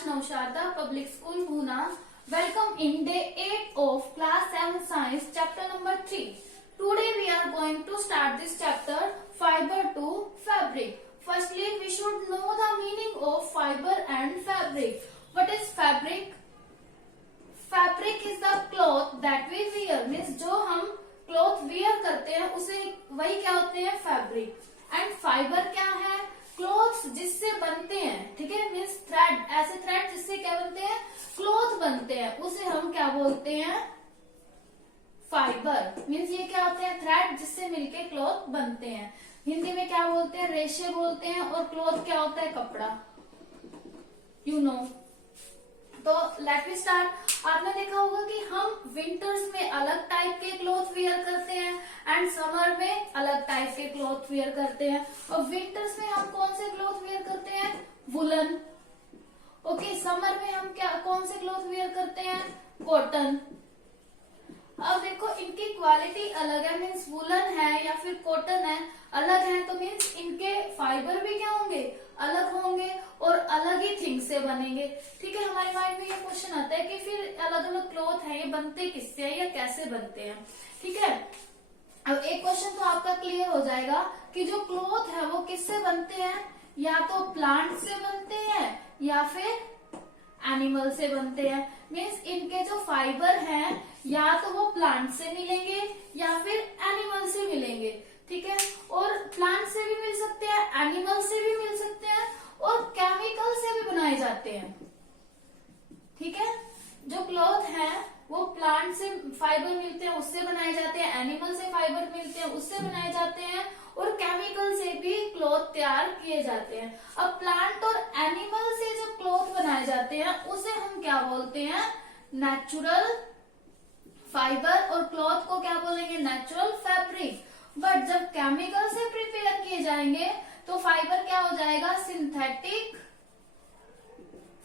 Akash Nausharda, Public School, Pune. Welcome in day 8 of class 7 science, chapter number 3. Today we are going to start this chapter, fiber to fabric. Firstly, we should know the meaning of fiber and fabric. What is fabric? Fabric is the cloth that we wear. Means जो हम cloth where करते हैं उसे वही क्या होते हैं, fabric. And fibre क्या है, क्लॉथ्स जिससे बनते हैं. ठीक है, मीन्स थ्रेड, ऐसे थ्रेड जिससे क्या बनते हैं, क्लॉथ बनते हैं, उसे हम क्या बोलते हैं, फाइबर. मीन्स ये क्या होते हैं, थ्रेड जिससे मिलके क्लॉथ बनते हैं. हिंदी में क्या बोलते हैं, रेशे बोलते हैं. और क्लॉथ क्या होता है, कपड़ा. You know. तो लेट मी स्टार्ट. आपने देखा होगा कि हम विंटर्स में अलग टाइप के क्लॉथ वेयर करते हैं एंड समर में अलग टाइप के क्लॉथ वेयर करते हैं. और विंटर्स में हम कौन से क्लॉथ वेयर करते हैं, वुलन. ओके, समर में हम क्या कौन से क्लॉथ वेयर करते हैं, कॉटन. अब देखो इनकी क्वालिटी अलग है. मीन्स वुलन है या फिर कॉटन है, अलग है. तो मीन्स इनके फाइबर भी क्या होंगे, अलग होंगे और अलग ही थिंग से बनेंगे. ठीक है, हमारे माइंड में ये क्वेश्चन आता है कि फिर अलग अलग क्लॉथ है, ये बनते किससे है या कैसे बनते हैं. ठीक है, अब एक क्वेश्चन तो आपका क्लियर हो जाएगा कि जो क्लॉथ है वो किससे बनते हैं, या तो प्लांट से बनते हैं या फिर एनिमल से बनते हैं. मीन्स इनके जो फाइबर हैं या तो वो प्लांट से मिलेंगे या फिर एनिमल से मिलेंगे. ठीक है, और प्लांट से भी मिल सकते हैं, एनिमल से भी मिल सकते हैं और केमिकल से भी बनाए जाते हैं. ठीक है, जो क्लॉथ है वो प्लांट से फाइबर मिलते हैं उससे बनाए जाते हैं, एनिमल से फाइबर मिलते हैं उससे बनाए जाते हैं और केमिकल से भी क्लॉथ तैयार किए जाते हैं. अब प्लांट और एनिमल से जो क्लॉथ बनाए जाते हैं उसे हम क्या बोलते हैं, नेचुरल फाइबर. और क्लॉथ को क्या बोलेंगे, नेचुरल फैब्रिक. बट जब केमिकल से प्रिपेयर किए जाएंगे तो फाइबर क्या हो जाएगा, सिंथेटिक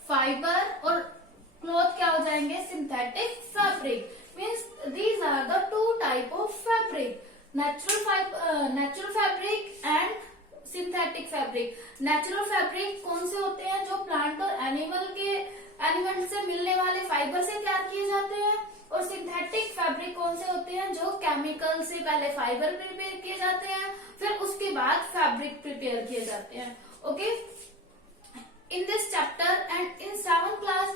फाइबर. और क्लॉथ क्या हो जाएंगे, synthetic fabric. Means these are the two type of fabric, natural fabric and synthetic fabric. Natural fabric कौन से होते हैं, जो प्लांट और एनिमल से मिलने वाले फाइबर से तैयार किए जाते हैं. और सिंथेटिक फैब्रिक कौन से होते हैं, जो केमिकल से पहले फाइबर प्रिपेयर किए जाते हैं फिर उसके बाद फैब्रिक प्रिपेयर किए जाते हैं. Okay, in this chapter and in 7th class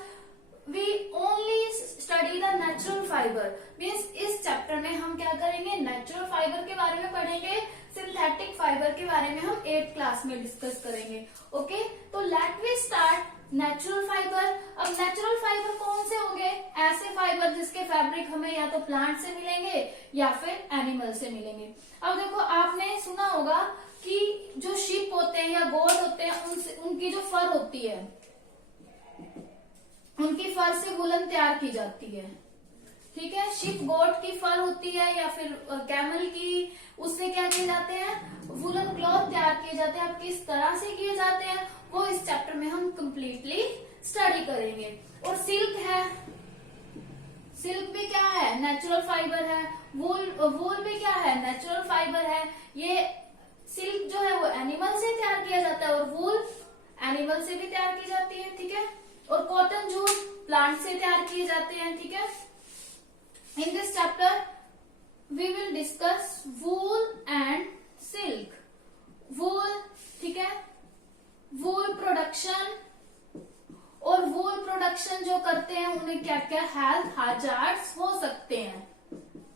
we only study the natural fibre. Means इस चैप्टर में हम क्या करेंगे, नेचुरल फाइबर के बारे में पढ़ेंगे. सिंथेटिक फाइबर के बारे में हम 8th क्लास में डिस्कस करेंगे. ओके, तो let we start natural fibre. अब नेचुरल फाइबर कौन से होंगे, ऐसे फाइबर जिसके फैब्रिक हमें या तो प्लांट से मिलेंगे या फिर एनिमल से मिलेंगे. अब देखो आपने सुना होगा कि जो शिप होते हैं या गोट होते हैं उनकी जो फर होती है, उनकी फर से वुलन तैयार की जाती है. ठीक है, शिप गोट की फर होती है या फिर कैमल की, उससे क्या किए जाते हैं, वुलन क्लॉथ तैयार किए जाते हैं. अब किस तरह से किए जाते हैं वो इस चैप्टर में हम कंप्लीटली स्टडी करेंगे. और सिल्क है, सिल्क भी क्या है, नेचुरल फाइबर है. वूल भी क्या है, नेचुरल फाइबर है. ये सिल्क जो है वो एनिमल से तैयार किया जाता है और वूल एनिमल से भी तैयार की जाती है. ठीक है, और कॉटन जूट प्लांट से तैयार किए जाते हैं. ठीक है, in this chapter we will discuss wool and silk. Wool, ठीक है, वूल प्रोडक्शन. और वूल प्रोडक्शन जो करते हैं उन्हें क्या क्या हेल्थ हैजार्ड्स हो सकते हैं.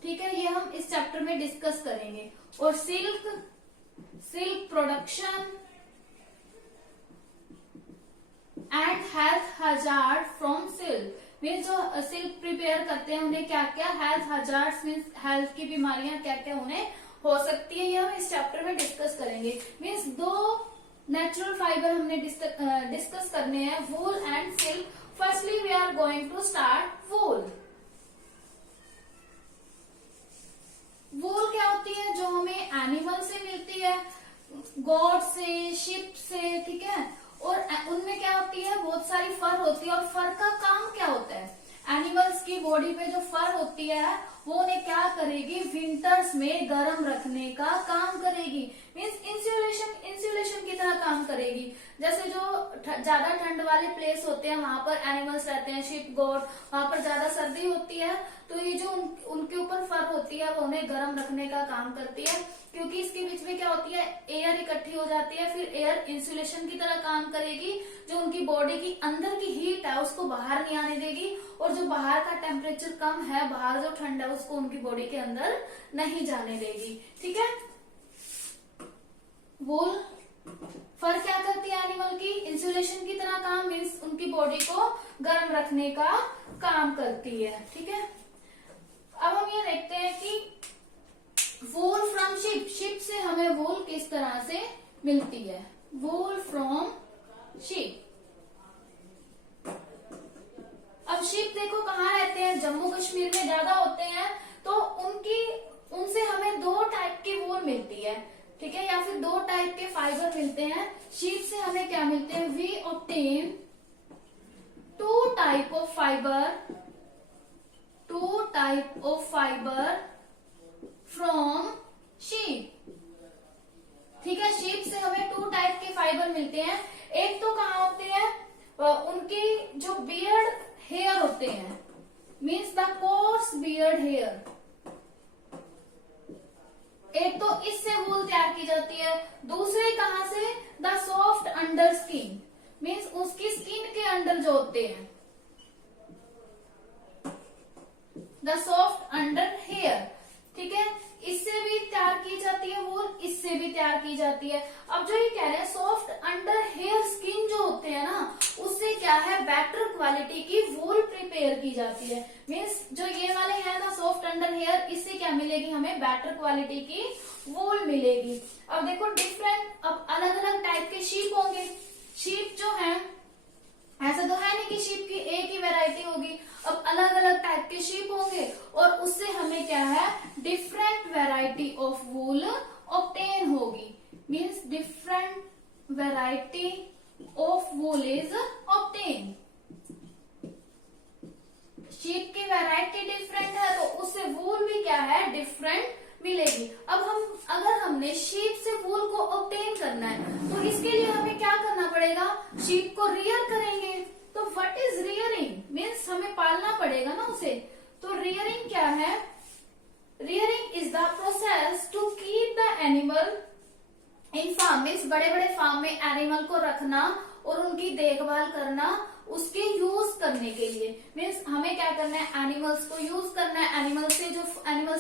ठीक है, ये हम इस चैप्टर में डिस्कस करेंगे. और silk production and health hazard from silk. Means जो सिल्क प्रिपेयर करते हैं उन्हें क्या क्या हेल्थ हैजार्ड्स, मीन्स हेल्थ की बीमारियां क्या क्या उन्हें हो सकती है, ये हम इस चैप्टर में डिस्कस करेंगे. मीन्स दो नेचुरल फाइबर हमने डिस्कस करने हैं, wool and silk. Firstly we are going to start wool. Wool क्या होती है, जो हमें एनिमल से मिलती है, गोट से, शिप से. ठीक है, और उनमें क्या होती है, बहुत सारी फर होती है. और फर का काम क्या होता है, एनिमल्स की बॉडी पे जो फर होती है वो उन्हें क्या करेगी, विंटर्स में गर्म रखने का काम करेगी. मीन्स इंसुलेशन की तरह काम करेगी. जैसे जो ज्यादा ठंड वाले प्लेस होते हैं वहां पर एनिमल्स रहते हैं, शिप, गोट, वहां पर ज्यादा सर्दी होती है तो ये जो उनके ऊपर फर होती है वो उन्हें गर्म रखने का काम करती है, क्योंकि इसके बीच में क्या होती है, एयर इकट्ठी हो जाती है, फिर एयर इंसुलेशन की तरह काम करेगी, जो उनकी बॉडी की अंदर की हीट है उसको बाहर नहीं आने देगी, और जो बाहर का टेम्परेचर कम है, बाहर जो ठंड है उसको उनकी बॉडी के अंदर नहीं जाने देगी। ठीक है, वूल फर क्या करती है एनिमल की, इंसुलेशन की तरह काम, मीन्स उनकी बॉडी को गर्म रखने का काम करती है। ठीक है, अब हम ये देखते हैं कि वूल फ्रॉम शिप, शिप से हमें वूल किस तरह से मिलती है। वूल फ्रॉम शिप, अब शिप देखो कहाँ रहते हैं, जम्मू कश्मीर में ज्यादा होते हैं, तो उनसे हमें 2 टाइप की वूल मिलती है। ठीक है, या फिर 2 टाइप के फाइबर मिलते हैं। शीप से हमें क्या मिलते हैं, we obtain 2 type of fibre, 2 type of fibre from sheep. ठीक है, शीप से हमें 2 टाइप के फाइबर मिलते हैं। एक तो कहाँ होते हैं, उनकी जो बियर्ड हेयर होते हैं, means the coarse beard hair, एक तो इससे वूल तैयार की जाती है। दूसरे कहां से, the soft under skin, means उसकी स्किन के अंडर जो होते हैं, द सॉफ्ट अंडर हेयर। ठीक है, इससे भी तैयार की जाती है वूल, इससे भी तैयार की जाती है। अब जो ये कह रहे हैं सॉफ्ट अंडर हेयर स्किन जो होते हैं ना, उससे क्या है, बेटर क्वालिटी की वूल प्रिपेयर की जाती है। मीन्स जो ये वाले हैं ना सॉफ्ट अंडर हेयर, इससे क्या मिलेगी, हमें बेटर क्वालिटी की वूल मिलेगी। अब देखो डिफरेंट, अब अलग अलग टाइप के शीप होंगे। शीप जो है, ऐसा तो है नहीं कि शीप की एक ही वैरायटी होगी, अब अलग अलग टाइप के शीप होंगे, और उससे हमें क्या है, different variety of wool obtain होगी। Means different variety of wool is obtain. Sheep की वैरायटी डिफरेंट है तो उससे वूल भी क्या है, डिफरेंट मिलेगी। अब अगर हमने शीप से वूल को ऑब्टेन करना है तो इसके लिए हमें क्या करना पड़ेगा, शीप को रियर करेंगे। तो व्हाट इज रियरिंग, मीन्स हमें पालना पड़ेगा ना उसे। तो रियरिंग क्या है, rearing is the process to keep the animal in farm, means बड़े बड़े फार्म में एनिमल को रखना और उनकी देखभाल करना, उसके यूज करने के लिए। मीन्स हमें क्या करना है, एनिमल्स को यूज करना है, एनिमल्स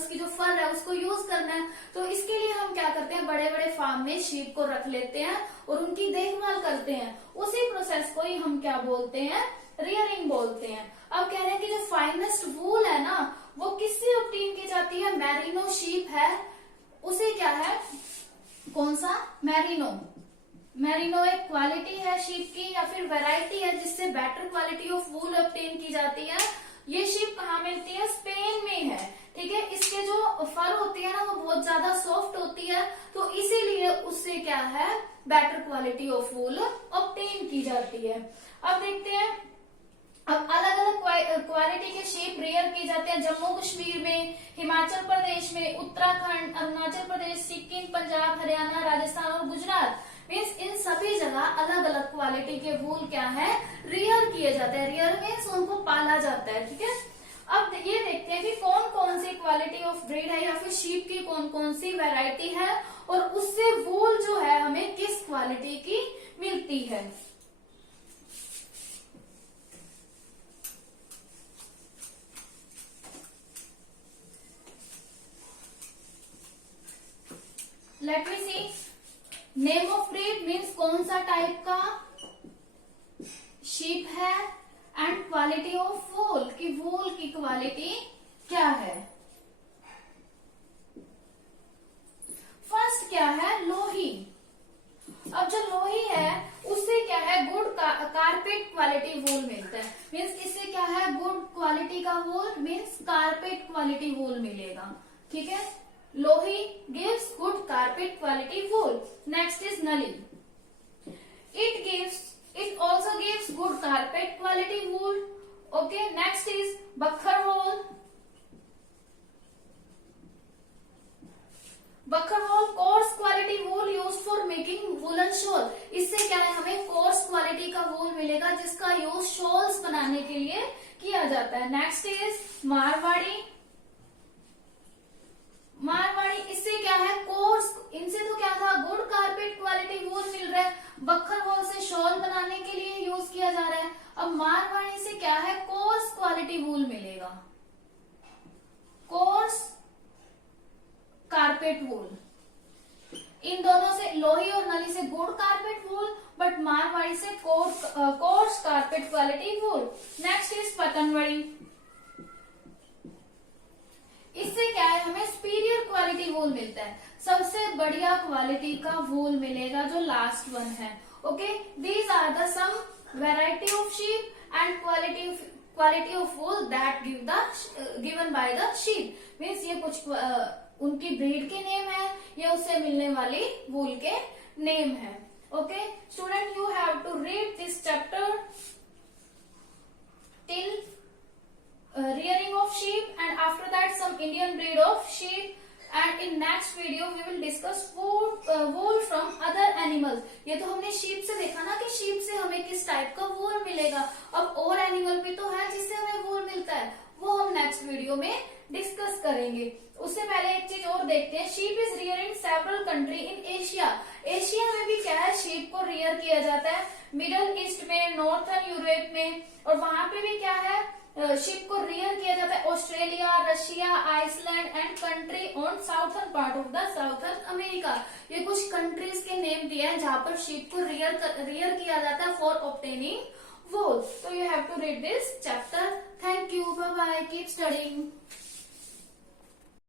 की जो फर है उसको यूज करना है। तो इसके लिए हम क्या करते हैं, बड़े बड़े फार्म में शीप को रख लेते हैं और उनकी देखभाल करते हैं। उसी प्रोसेस को ही हम क्या बोलते हैं, रियरिंग बोलते हैं। अब कह रहे हैं कि जो फाइनेस्ट वूल है ना, वो किससे ऑब्टेन की जाती है, मैरिनो शीप है, उसे क्या है, कौन सा, मैरिनो। मैरिनो एक क्वालिटी है शीप की या फिर वैरायटी है जिससे better quality of wool obtain की जाती है। ये शीप कहाँ मिलती है, स्पेन में है। ठीक है, इसके जो फर होती है ना वो बहुत ज्यादा सॉफ्ट होती है, तो इसीलिए उससे क्या है, better quality of wool obtain की जाती है। अब देखते हैं, अब अलग अलग क्वालिटी के शीप रेयर किए जाते हैं जम्मू कश्मीर में, हिमाचल प्रदेश में, उत्तराखंड, अरुणाचल प्रदेश, सिक्किम, पंजाब, हरियाणा, राजस्थान और गुजरात। मीन्स इन सभी जगह अलग अलग क्वालिटी के वूल क्या है, रियर किए जाते हैं। रियर मीन्स उनको पाला जाता है। ठीक है, अब ये देखते हैं कि कौन कौन सी क्वालिटी ऑफ ब्रीड है या फिर शीप की कौन कौन सी वैरायटी है और उससे वूल जो है हमें किस क्वालिटी की मिलती है। Let me see, name of breed means कौन सा टाइप का शीप है, एंड क्वालिटी ऑफ वूल की वूल की क्वालिटी क्या है। फर्स्ट क्या है, लोही। अब जो लोही है उससे क्या है, गुड कारपेट क्वालिटी वूल मिलता है। मीन्स इससे क्या है, गुड क्वालिटी का वूल, मीन्स कारपेट क्वालिटी वूल मिलेगा। ठीक है, लोही gives good carpet quality wool. Next is nali. It also gives good carpet quality wool. Okay. Next is bakhar wool. Bakhar wool coarse quality wool used for making woollen shawl, इससे क्या है हमें course quality का wool मिलेगा जिसका use shawls बनाने के लिए किया जाता है। Next is Marwari. मारवाड़ी, इससे क्या है कोर्स, इनसे तो क्या था गुड कारपेट क्वालिटी वूल मिल रहा है, बक्खर वॉल से शॉल बनाने के लिए यूज किया जा रहा है। अब मारवाड़ी से क्या है कोर्स क्वालिटी वूल मिलेगा, कोर्स कारपेट वूल। इन दोनों से, लोही और नली से good carpet wool, but Marwari से coarse carpet quality wool. Next is Patanwadi. इससे क्या है हमें सुपीरियर क्वालिटी वूल मिलता है, सबसे बढ़िया क्वालिटी का वूल मिलेगा जो लास्ट वन है। Okay, these are the some variety of sheep and quality of wool that given by the sheep. Means ये कुछ उनकी ब्रीड के नेम है, ये उससे मिलने वाली वूल के नेम है। Okay student, you have to read this chapter till rearing of sheep and after that some Indian breed of sheep, and in next video we will discuss wool from other animals। ये तो हमने sheep से देखा ना कि sheep से हमें किस टाइप का wool मिलेगा, अब और एनिमल भी तो है जिससे हमें wool मिलता है, वो हम नेक्स्ट वीडियो में डिस्कस करेंगे। उससे पहले एक चीज और देखते हैं, sheep is rear in several country in Asia. Asia में भी क्या है शीप को रियर किया जाता है, मिडल ईस्ट में, नॉर्थर्न यूरोप में, और वहां पे भी क्या है शिप को रियर किया जाता है Australia, Russia, Iceland and country on southern part of the southern America. ये कुछ कंट्रीज के नेम दिए हैं जहां पर शिप को रियर किया जाता है for obtaining wool. So you have to read this chapter. Thank you. Bye bye. Keep studying.